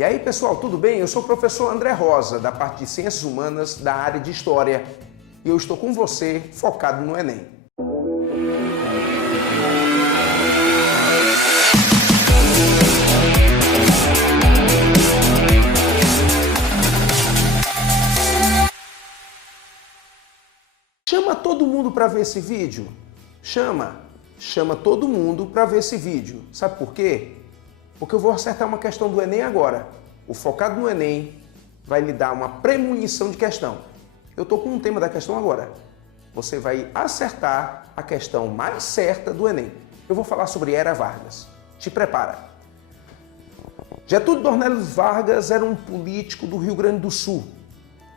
E aí, pessoal, tudo bem? Eu sou o professor André Rosa, da parte de Ciências Humanas, da área de História, e eu estou com você, focado no Enem. Chama todo mundo para ver esse vídeo? Chama todo mundo para ver esse vídeo. Sabe por quê? Porque eu vou acertar uma questão do Enem agora. O Focado no Enem vai lhe dar uma premonição de questão. Eu estou com um tema da questão agora. Você vai acertar a questão mais certa do Enem. Eu vou falar sobre Era Vargas. Te prepara. Getúlio Dornelles Vargas era um político do Rio Grande do Sul.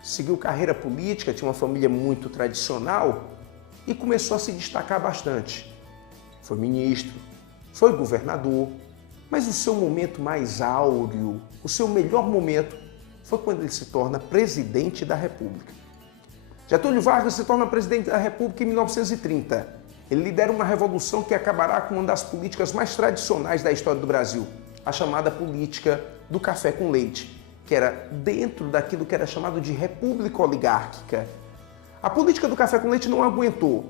Seguiu carreira política, tinha uma família muito tradicional e começou a se destacar bastante. Foi ministro, foi governador, mas o seu momento mais áureo, o seu melhor momento, foi quando ele se torna presidente da República. Getúlio Vargas se torna presidente da República em 1930. Ele lidera uma revolução que acabará com uma das políticas mais tradicionais da história do Brasil, a chamada política do café com leite, que era dentro daquilo que era chamado de república oligárquica. A política do café com leite não aguentou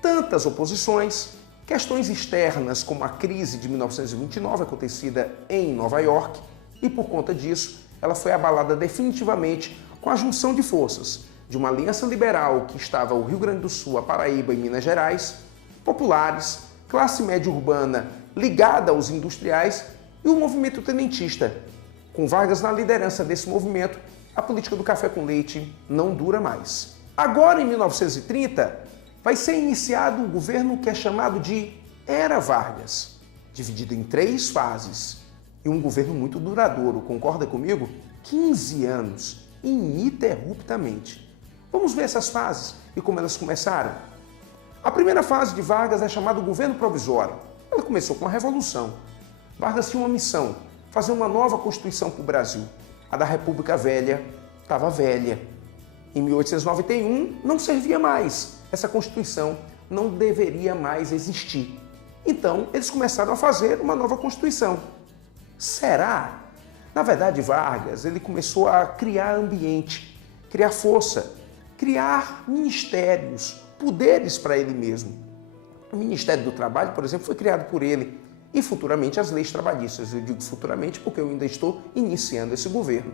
tantas oposições, questões externas como a crise de 1929, acontecida em Nova York, e por conta disso, ela foi abalada definitivamente com a junção de forças de uma aliança liberal que estava o Rio Grande do Sul, a Paraíba e Minas Gerais, populares, classe média urbana ligada aos industriais e o movimento tenentista. Com Vargas na liderança desse movimento, a política do café com leite não dura mais. Agora, em 1930, vai ser iniciado um governo que é chamado de Era Vargas, dividido em 3 fases. E um governo muito duradouro, concorda comigo? 15 anos, ininterruptamente. Vamos ver essas fases e como elas começaram. A primeira fase de Vargas é chamada governo provisório. Ela começou com a Revolução. Vargas tinha uma missão: fazer uma nova Constituição para o Brasil. A da República Velha estava velha. Em 1891 não servia mais. Essa Constituição não deveria mais existir. Então, eles começaram a fazer uma nova Constituição. Será? Na verdade, Vargas, ele começou a criar ambiente, criar força, criar ministérios, poderes para ele mesmo. O Ministério do Trabalho, por exemplo, foi criado por ele. E futuramente as leis trabalhistas. Eu digo futuramente porque eu ainda estou iniciando esse governo.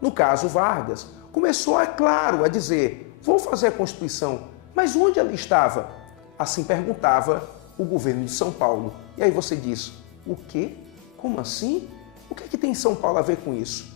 No caso, Vargas começou, claro, a dizer: vou fazer a Constituição, mas onde ela estava? Assim perguntava o governo de São Paulo. E aí você diz: o quê? Como assim? O que é que tem São Paulo a ver com isso?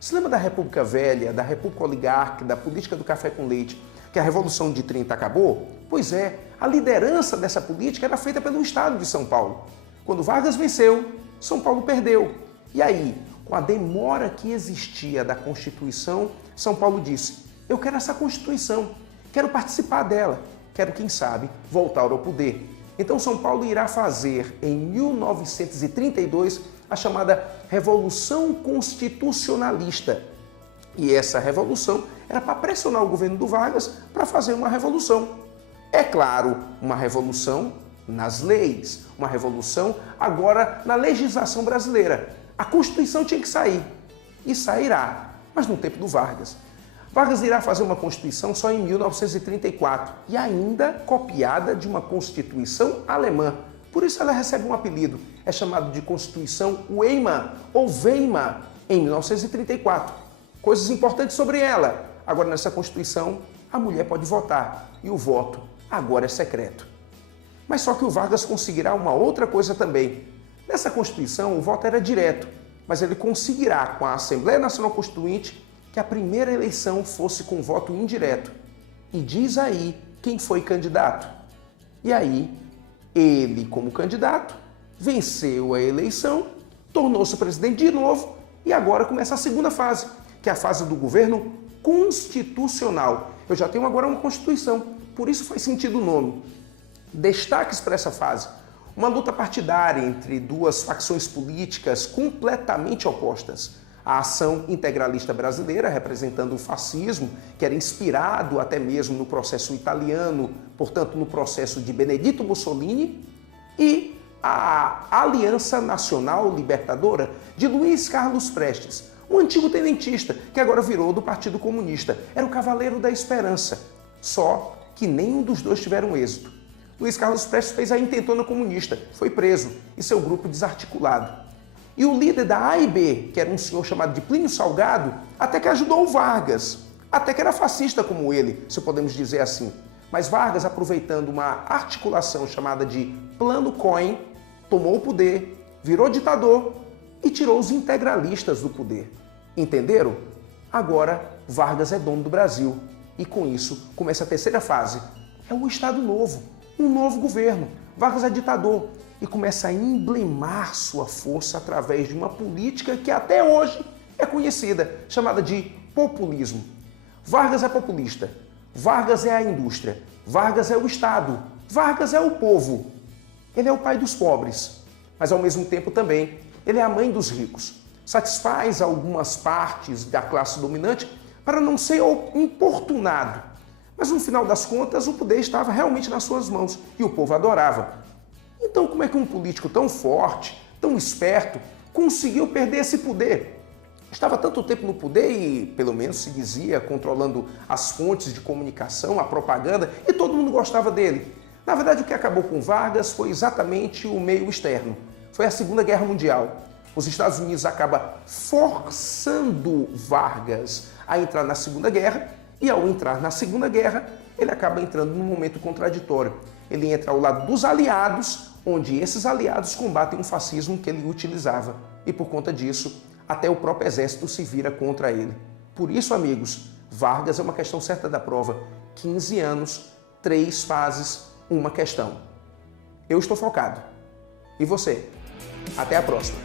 Se lembra da República Velha, da República Oligárquica, da política do café com leite, que a Revolução de 30 acabou? Pois é, a liderança dessa política era feita pelo Estado de São Paulo. Quando Vargas venceu, São Paulo perdeu. E aí, com a demora que existia da Constituição, São Paulo disse: eu quero essa Constituição, quero participar dela, quero, quem sabe, voltar ao poder. Então São Paulo irá fazer, em 1932, a chamada Revolução Constitucionalista. E essa revolução era para pressionar o governo do Vargas para fazer uma revolução. É claro, uma revolução nas leis, uma revolução agora na legislação brasileira. A Constituição tinha que sair, e sairá, mas no tempo do Vargas. Vargas irá fazer uma Constituição só em 1934, e ainda copiada de uma Constituição alemã. Por isso ela recebe um apelido, é chamado de Constituição Weimar, ou Weimar, em 1934. Coisas importantes sobre ela. Agora, nessa Constituição, a mulher pode votar, e o voto agora é secreto. Mas só que o Vargas conseguirá uma outra coisa também. Nessa Constituição, o voto era direto, mas ele conseguirá, com a Assembleia Nacional Constituinte, que a primeira eleição fosse com voto indireto. E diz aí quem foi candidato. E aí, ele, como candidato, venceu a eleição, tornou-se presidente de novo, e agora começa a segunda fase, que é a fase do governo constitucional. Eu já tenho agora uma Constituição, por isso faz sentido o nome. Destaques para essa fase: uma luta partidária entre 2 facções políticas completamente opostas. A Ação Integralista Brasileira, representando o fascismo, que era inspirado até mesmo no processo italiano, portanto no processo de Benedito Mussolini, e a Aliança Nacional Libertadora de Luiz Carlos Prestes, um antigo tenentista que agora virou do Partido Comunista. Era o Cavaleiro da Esperança, só que nenhum dos dois tiveram êxito. Luiz Carlos Prestes fez a intentona comunista, foi preso e seu grupo desarticulado. E o líder da AIB, que era um senhor chamado de Plínio Salgado, até que ajudou o Vargas, até que era fascista como ele, se podemos dizer assim. Mas Vargas, aproveitando uma articulação chamada de Plano Cohen, tomou o poder, virou ditador e tirou os integralistas do poder. Entenderam? Agora, Vargas é dono do Brasil. E com isso, começa a terceira fase. É um Estado novo, um novo governo. Vargas é ditador e começa a emblemar sua força através de uma política que até hoje é conhecida, chamada de populismo. Vargas é populista. Vargas é a indústria, Vargas é o Estado, Vargas é o povo. Ele é o pai dos pobres, mas ao mesmo tempo também ele é a mãe dos ricos. Satisfaz algumas partes da classe dominante para não ser importunado. Mas no final das contas o poder estava realmente nas suas mãos e o povo adorava. Então como é que um político tão forte, tão esperto, conseguiu perder esse poder? Estava tanto tempo no poder e, pelo menos se dizia, controlando as fontes de comunicação, a propaganda, e todo mundo gostava dele. Na verdade, o que acabou com Vargas foi exatamente o meio externo. Foi a Segunda Guerra Mundial. Os Estados Unidos acabam forçando Vargas a entrar na Segunda Guerra, e ao entrar na Segunda Guerra, ele acaba entrando num momento contraditório. Ele entra ao lado dos aliados, onde esses aliados combatem o fascismo que ele utilizava. E por conta disso, até o próprio exército se vira contra ele. Por isso, amigos, Vargas é uma questão certa da prova. 15 anos, 3 fases, uma questão. Eu estou focado. E você? Até a próxima.